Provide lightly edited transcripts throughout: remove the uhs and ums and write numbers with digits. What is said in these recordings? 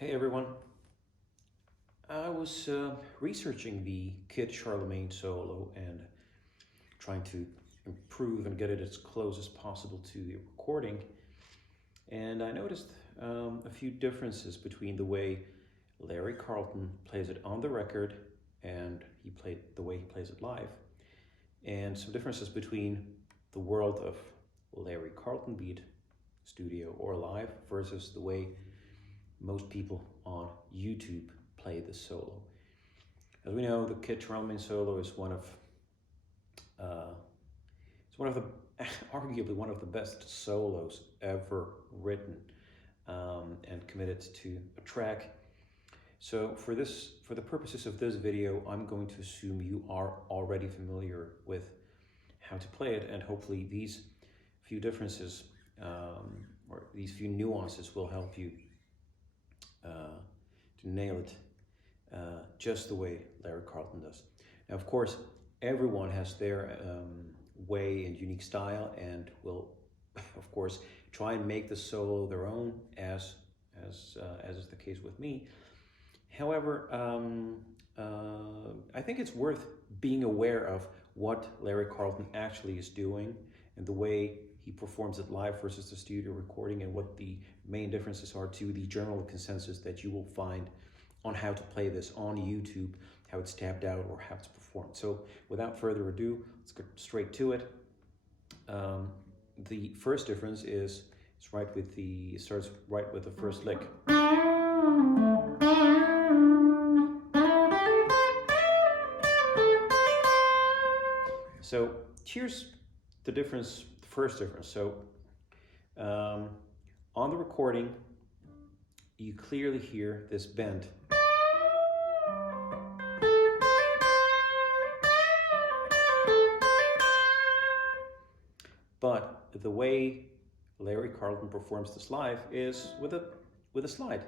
Hey everyone. I was researching the Kid Charlemagne solo and trying to improve and get it as close as possible to the recording. And I noticed a few differences between the way Larry Carlton plays it on the record and the way he plays it live. And some differences between the world of Larry Carlton, be it studio or live, versus the way most people on YouTube play the solo. As we know, the Kid Charlemagne solo is one of the arguably one of the best solos ever written and committed to a track. So for the purposes of this video, I'm going to assume you are already familiar with how to play it, and hopefully these few differences or these few nuances will help you to nail it just the way Larry Carlton does. Now, of course, everyone has their way and unique style, and will, of course, try and make the solo their own, as is the case with me. However, I think it's worth being aware of what Larry Carlton actually is doing and the way he performs it live versus the studio recording, and what the main differences are to the general consensus that you will find on how to play this on YouTube, how it's tapped out, or how it's performed. So without further ado, let's get straight to it. The first difference is it starts right with the first lick. So here's the difference, the first difference. So on the recording, you clearly hear this bend. But the way Larry Carlton performs this live is with a slide.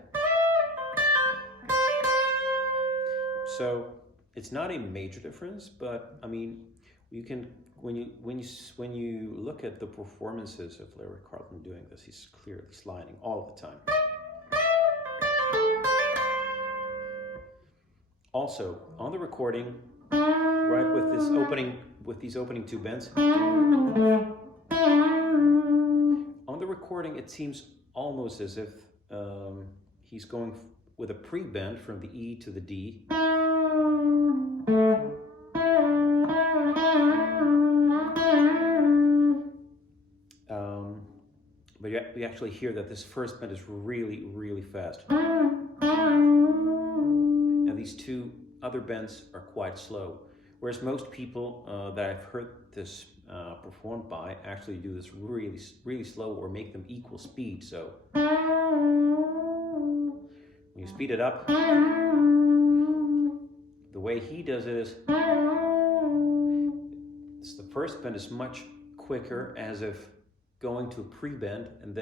So it's not a major difference, but I mean, you can when you look at the performances of Larry Carlton doing this, he's clearly sliding all the time. Also, on the recording, right with these opening two bends, on the recording it seems almost as if he's going with a pre-bend from the E to the D. But we actually hear that this first bend is really, really fast. And these two other bends are quite slow. Whereas most people that I've heard this performed by actually do this really, really slow, or make them equal speed. So when you speed it up, the way he does it is the first bend is much quicker, as if going to a pre-bend, and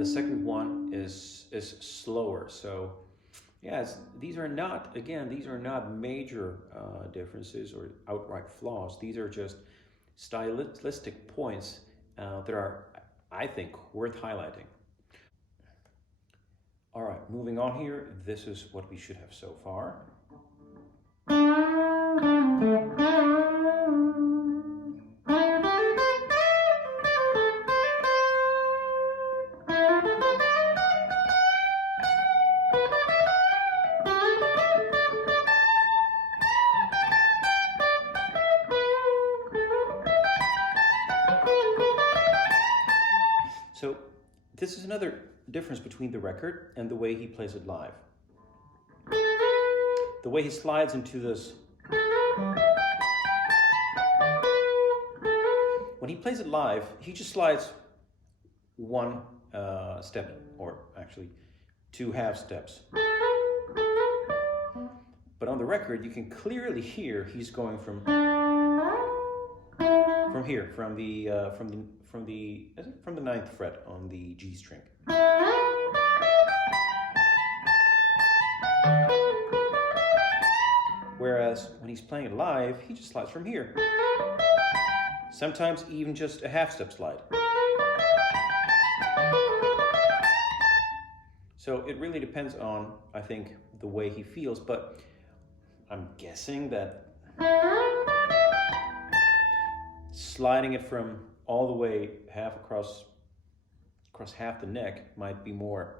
the second one is slower. So yeah, these are not major differences or outright flaws. These are just stylistic points that are, I think, worth highlighting. All right, moving on here. This is what we should have so far. So this is another difference between the record and the way he plays it live. The way he slides into this. When he plays it live, he just slides one step, or actually two half steps. But on the record, you can clearly hear he's going from here, from the ninth fret on the G string. Whereas when he's playing it live, he just slides from here. Sometimes even just a half step slide. So it really depends on, I think, the way he feels, but I'm guessing that sliding it from all the way half across half the neck might be more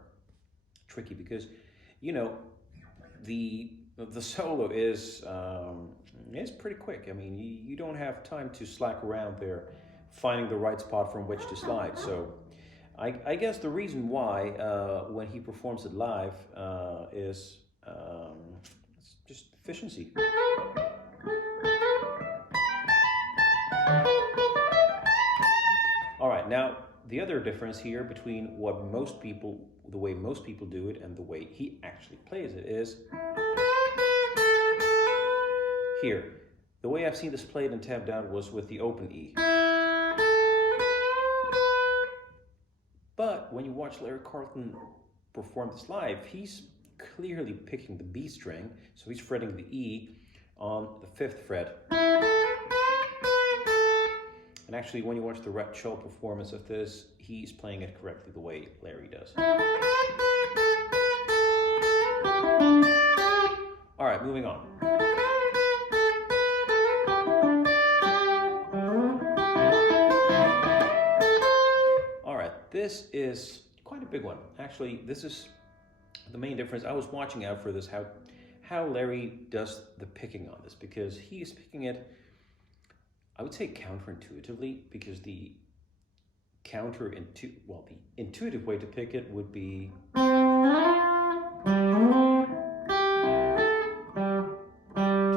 tricky because, you know, the solo is pretty quick. I mean, you don't have time to slack around there, finding the right spot from which to slide. So, I guess the reason why when he performs it live is it's just efficiency. All right, now the other difference here between the way most people do it, and the way he actually plays it is here. The way I've seen this played and tapped out was with the open E. But when you watch Larry Carlton perform this live, he's clearly picking the B string, so he's fretting the E on the 5th fret. And actually, when you watch the Red Shawl performance of this, he's playing it correctly the way Larry does. All right, moving on. All right, this is quite a big one. Actually, this is the main difference. I was watching out for this, how Larry does the picking on this, because he is picking it, I would say, counterintuitively, because the intuitive way to pick it would be to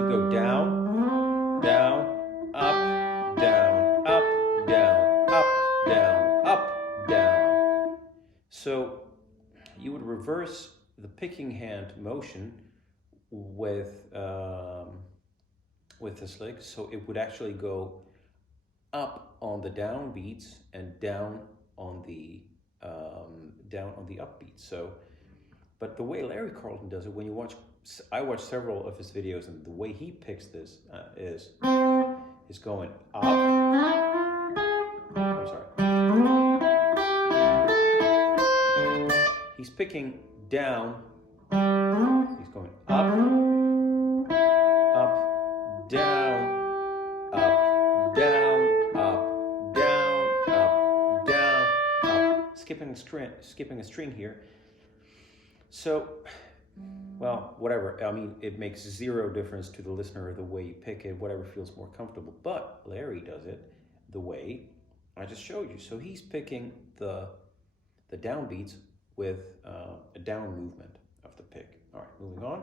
go down, down, up, down, up, down, up, down, up, down. So you would reverse the picking hand motion with this lick, so it would actually go up on the down beats and down on the up beats. So, but the way Larry Carlton does it, when you watch, I watched several of his videos, and the way he picks this is going up. I'm sorry. He's picking down. He's going up. Down, up, down, up, down, up, down, up. Skipping a string here. So, well, whatever. I mean, it makes zero difference to the listener the way you pick it, whatever feels more comfortable. But Larry does it the way I just showed you. So he's picking the downbeats with a down movement of the pick. All right, moving on.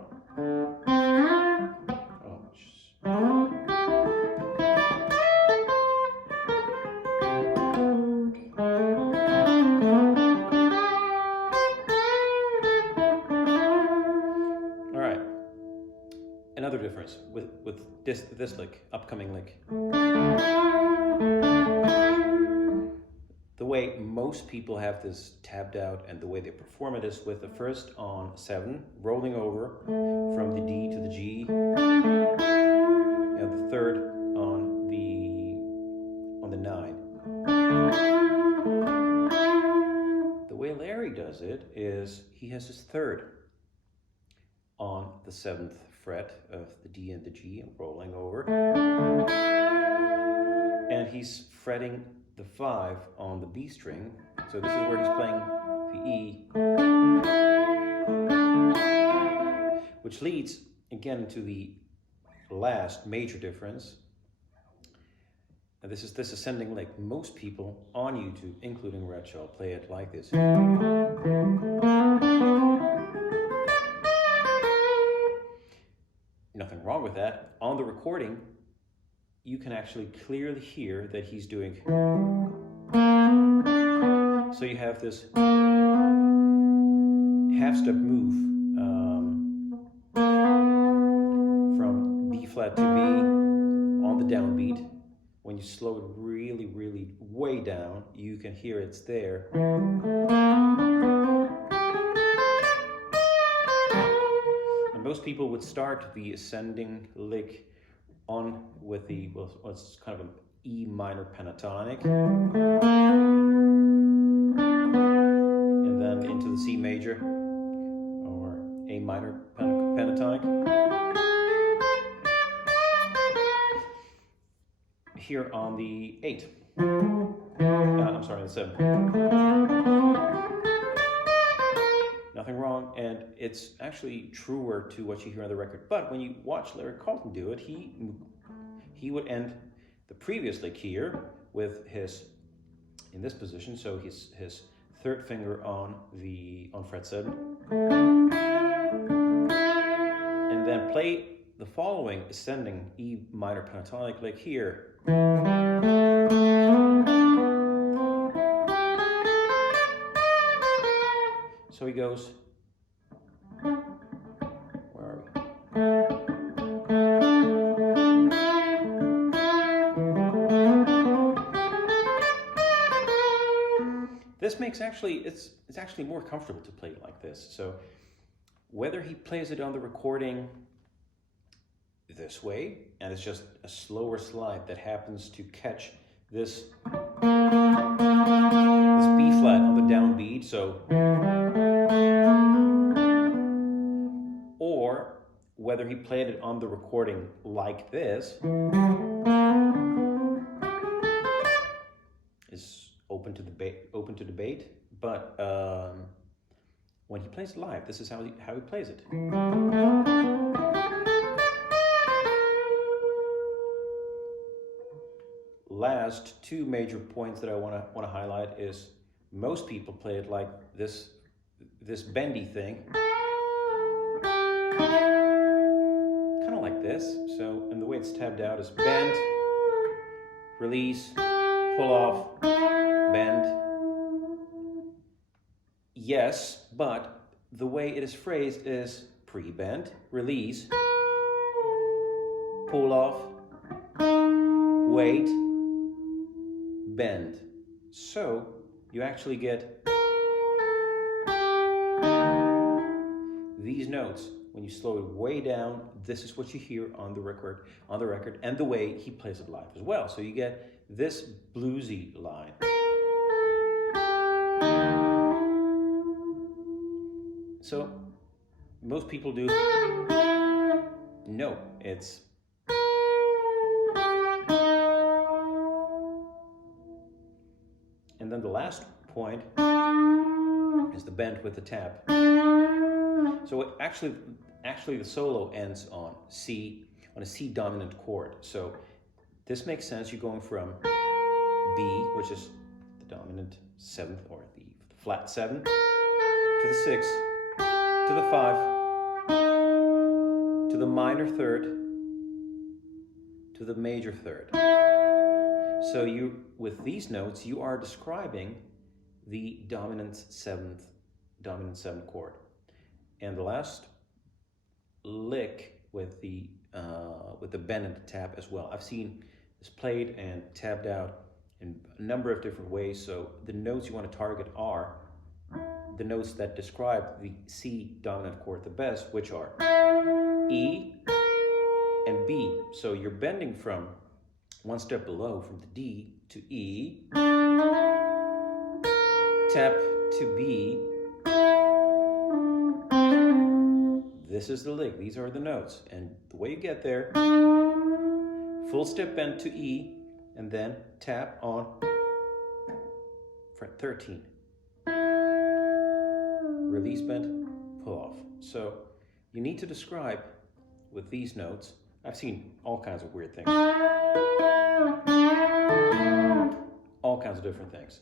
All right. Another difference with this lick, upcoming lick. The way most people have this tapped out and the way they perform it is with the first on 7, rolling over from the D to the G, and the third on the 9. The way Larry does it is he has his third on the 7th fret of the D and the G, rolling over, and he's fretting the 5 on the B string. So this is where he's playing the E, which leads again to the last major difference. And this ascending lick. Most people on YouTube, including Red Shawl, play it like this. Nothing wrong with that. On the recording, you can actually clearly hear that he's doing. So you have this half-step move from B flat to B on the downbeat. When you slow it really, really way down, you can hear it's there. And most people would start the ascending lick on with the, well, it's kind of an E minor pentatonic, and then into the C major, A minor pentatonic. Here on the 8. I'm sorry, the 7. Nothing wrong, and it's actually truer to what you hear on the record. But when you watch Larry Carlton do it, he would end the previous lick here with his, in this position, so his third finger on fret 7, and then play the following ascending E minor pentatonic lick here. So he goes, where are we? This makes it's actually more comfortable to play it like this. So whether he plays it on the recording this way, and it's just a slower slide that happens to catch this B flat on the downbeat, so, or whether he played it on the recording like this, is open to debate. But when he plays live, this is how he plays it. Last two major points that I want to highlight is most people play it like this bendy thing, kind of like this. So, and the way it's tabbed out is bend, release, pull off, bend. Yes, but the way it is phrased is pre-bend, release, pull off, wait, bend. So you actually get these notes. When you slow it way down, this is what you hear on the record, and the way he plays it live as well. So you get this bluesy line. So most people do. No, it's and then the last point is the bend with the tap. So actually the solo ends on a C dominant chord. So this makes sense. You're going from B, which is the dominant 7th or the flat 7, to the 6, to the 5, to the minor 3rd, to the major 3rd. So with these notes, you are describing the dominant 7th chord. And the last lick with the bend and the tap as well. I've seen this played and tabbed out in a number of different ways. So the notes you want to target are the notes that describe the C dominant chord the best, which are E and B. So you're bending from one step below, from the D to E, tap to B. This is the lick. These are the notes. And the way you get there, full step bend to E, and then tap on fret 13. Release bend, pull off. So you need to describe with these notes. I've seen all kinds of weird things. All kinds of different things.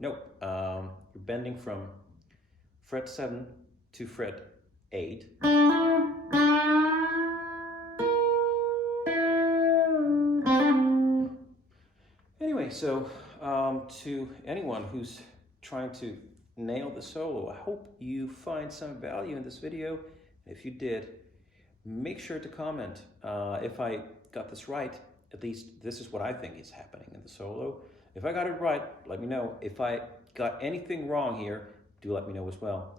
Nope. You're bending from fret 7 to fret 8. Anyway, so to anyone who's trying to nail the solo, I hope you find some value in this video. If you did, make sure to comment if I got this right. At least this is what I think is happening in the solo. If I got it right, let me know. If I got anything wrong here, do let me know as well.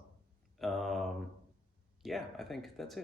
Yeah, I think that's it.